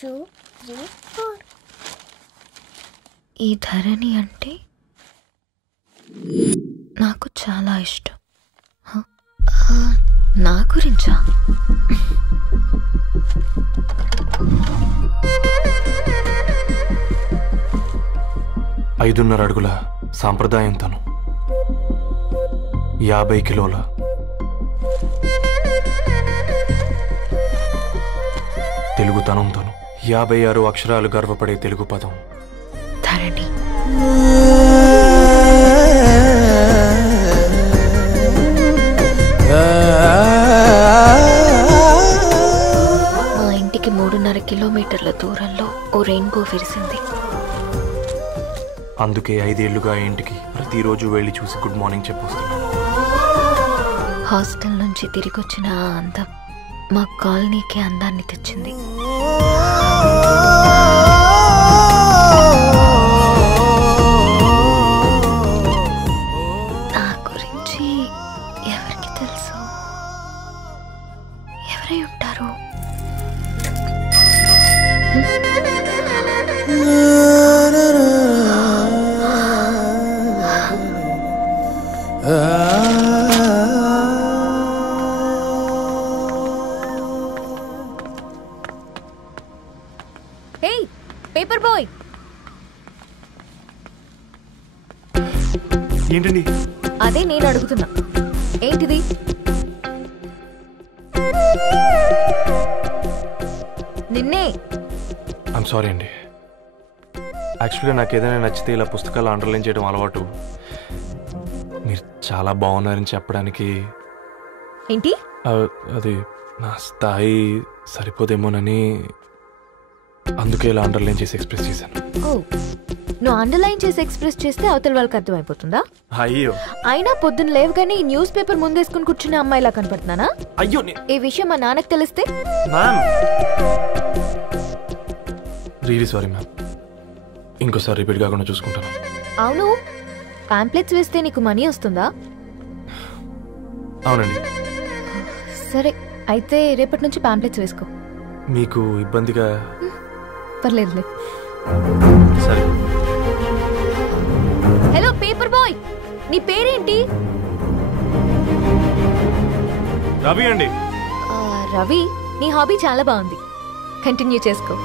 2 3 4. ఈ ధరణి అంటే నాకు చాలా ఇష్టం. నా గురించా? 5.5 అడుగుల సాంప్రదాయం తను, 50 కిలోల తెలుగుతనం తను, 56 అక్షరాలు గర్వపడే తెలుగు పదం ధరణి. మా ఇంటికి 3.5 కిలోమీటర్ల దూరంలో ఓ రెయిన్బో విరిసింది. అందుకే 5 ఏళ్లుగా ఇంటికి ప్రతిరోజు వెళ్ళి చూసి గుడ్ మార్నింగ్ చెప్పొస్తున్నాను. హాస్టల్ నుంచి తిరిగొచ్చిన ఆ అందం మా కాలనీకి అందాన్ని తెచ్చింది. నా గురించి ఎవరికి తెలుసు? ఎవరై ఉంటారు? హే పేపర్ బాయ్, ఏంటండి? అదే నేను అడుగుతున్నా, ఏంటిది? నిన్నే. ఐమ్ సారీ అండి. యాక్చువల్గా నాకు ఏదైనా నచ్చితే ఇలా పుస్తకాలు అండర్లైన్ చేయడం అలవాటు. మీరు చాలా బాగున్నారని చెప్పడానికి ఏంటి? అది నా స్థాయి సరిపోదేమోనని అందుకే ఇలా అండర్లైన్ చేసి ఎక్స్ప్రెస్ చేశాను. ఓ, నువ్వు అండర్లైన్ చేసి ఎక్స్ప్రెస్ చేస్తే అవతల వాళ్ళకి అర్థమైపోతుందా? అయ్యో, అయినా పొద్దున్న లేవగానే ఈ న్యూస్ పేపర్ ముందేసుకుని కూర్చునే అమ్మాయిలా కనపడుతున్నానా? అయ్యో ఈ విషయం మా నాన్నకి తెలిస్తే? Ma'am, really sorry ma'am. ఇంకోసారి రిపీట్ కాకుండా చూసుకుంటాను. అవును, పాంప్లెట్స్ వేస్తే నీకు మనీ వస్తుందా? అవునండి. సరే, అయితే రేపటి నుంచి పాంప్లెట్స్ వేసుకో. మీకు ఇబ్బందిగా? పర్లేదులే. సరే. హలో పేపర్ బాయ్, నీ పేరేంటి? రవి అండి. రవి, నీ హాబీ చాలా బాగుంది, కంటిన్యూ చేసుకో.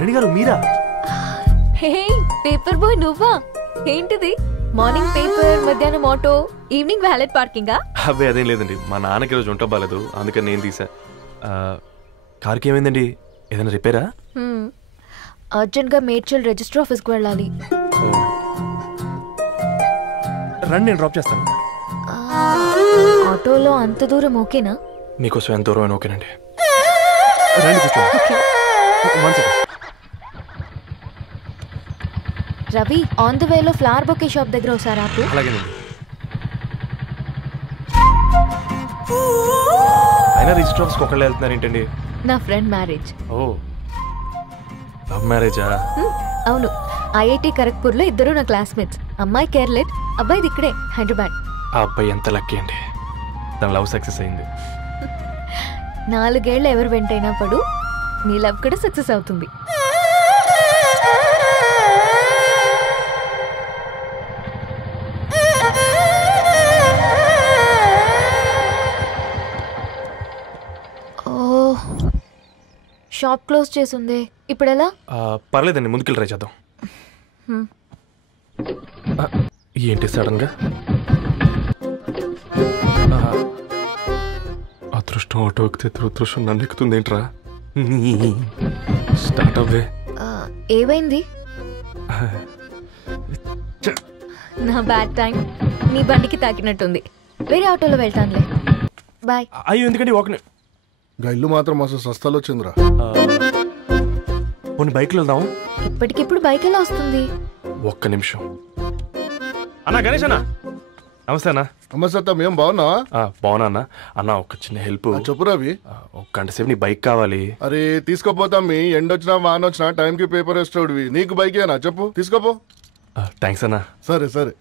రెడ్డి గారు మీరా? హే పేపర్ బాయ్, నువ్వా? ఏంటిది? మార్నింగ్ పేపర్, మధ్యాహ్నం ఆటో, ఈవినింగ్ వ్యాలెట్ పార్కింగా? అబ్బాయి అదేం లేదండి, మా నాన్నకి రోజు ఉంట బాగాలేదు, అందుకని నేను తీసా. కార్కి ఏమైందండి? ఏదైనా రిపేరా? అర్జెంట్ గా మేడ్చల్ రిజిస్టర్ ఆఫీస్కి వెళ్ళాలి. రండి, నేను డ్రాప్ చేస్తాను. ఆటోలో అంత దూరం ఓకేనా? మీకోసం ఎంత దూరం అయినా ఓకేనండి. రండి కూర్చోండి. One second. Ravi, on the వేలో ఫ్లవర్ బొకే షాప్ దగ్గర ఒకసారి ఆపు. అలాగేనండి. అయినా రిజిస్టర్ ఆఫీస్కి ఒకళ్ళు వెళ్తున్నారు ఏంటండి? నా ఫ్రెండ్ మ్యారేజ్. ఓ, లవ్ మ్యారేజా? అవును, ఐఐటి ఖరగ్పూర్లో ఇద్దరు నా క్లాస్మేట్స్. అమ్మాయి కేర్లెట్, అబ్బాయిది ఇక్కడే హైదరాబాద్. ఆ అబ్బాయి ఎంత లక్కీ అండి, తన లవ్ సక్సెస్ అయింది. 4 ఏళ్ళు ఎవరు వెంటైనా పడు, నీ లవ్ కూడా సక్సెస్ అవుతుంది. ఓ, షాప్ క్లోజ్ చేసింది, ఇప్పుడు ఎలా? పర్లేదండి, ముందుకెళ్ళి ట్రై చేద్దాం. ఏంటి సడన్గా? అదృష్టం ఆటో ఎక్కితే దురదృష్టం నన్ను ఎక్కుతుంది ఏంట్రా? స్టార్ట్ అవ్వే. ఏమైంది? నా బ్యాడ్ టైం నీ బండికి తాకినట్టుంది, వేరే ఆటోలో వెళ్తానులే, బాయ్. అయ్యో ఎందుకండి ఒక ఇల్లు మాత్రం అసలు సస్తాలో వచ్చిందిరా. కొన్ని బైక్లో వెళ్దాం. ఇప్పటికిప్పుడు బైక్ ఎలా వస్తుంది? ఒక్క నిమిషం. అన్నా గణేష్ అన్నా, నమస్తే అన్న. నమస్తే ఏం బాగున్నావా? బాగున్నా అన్న. అన్న ఒక చిన్న హెల్ప్. చెప్పు రవి. ఒక గంట సేపు నీ బైక్ కావాలి. అరే తీసుకోపోతాం. మీ ఎండొచ్చినా వాన వచ్చినా టైంకి పేపర్ వేస్తాడువి. నీకు బైక్ ఏనా చెప్పు, తీసుకోపో. థ్యాంక్స్ అన్న. సరే సరే.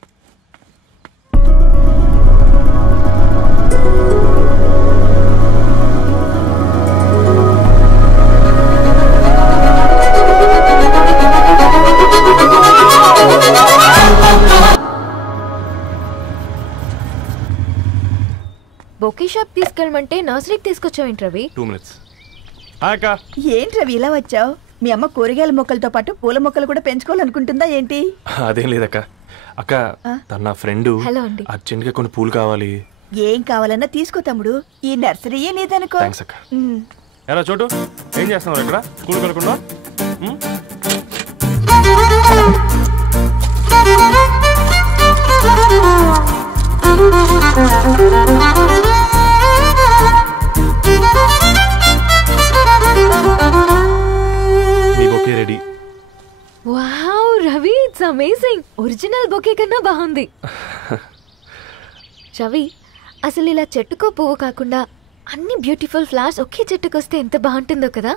బొకే షాప్ తీసుకెళ్ళమంటే నర్సరీకి తీసుకొచ్చావేంటి రవి? 2 minutes. ఏంటి రవి ఇలా వచ్చావు? మీ అమ్మ కూరగాయల మొక్కలతో పాటు పూల మొక్కలు కూడా పెంచుకోవాలనుకుంటుందా ఏంటి? అదేం లేదక్క. అక్క తన నా ఫ్రెండ్. హలో అండి. అర్జెంట్ గా కొన్ని పూలు కావాలి. ఏం కావాలన్నా తీసుకో తమ్ముడు, ఈ నర్సరీయే నీదనుకో. థ్యాంక్స్ అక్క. ఎలా చోటు ఏం చేస్తున్నావు ఇక్కడ? స్కూల్ కలకుండా మీ bouquet ready. Wow Ravi, it's amazing. Original bouquet కన్నా బాగుంది. రవి, అసలు ఇలా చెట్టుకో పువ్వు కాకుండా అన్ని బ్యూటిఫుల్ ఫ్లవర్స్ ఒకే చెట్టుకొస్తే ఎంత బాగుంటుందో కదా.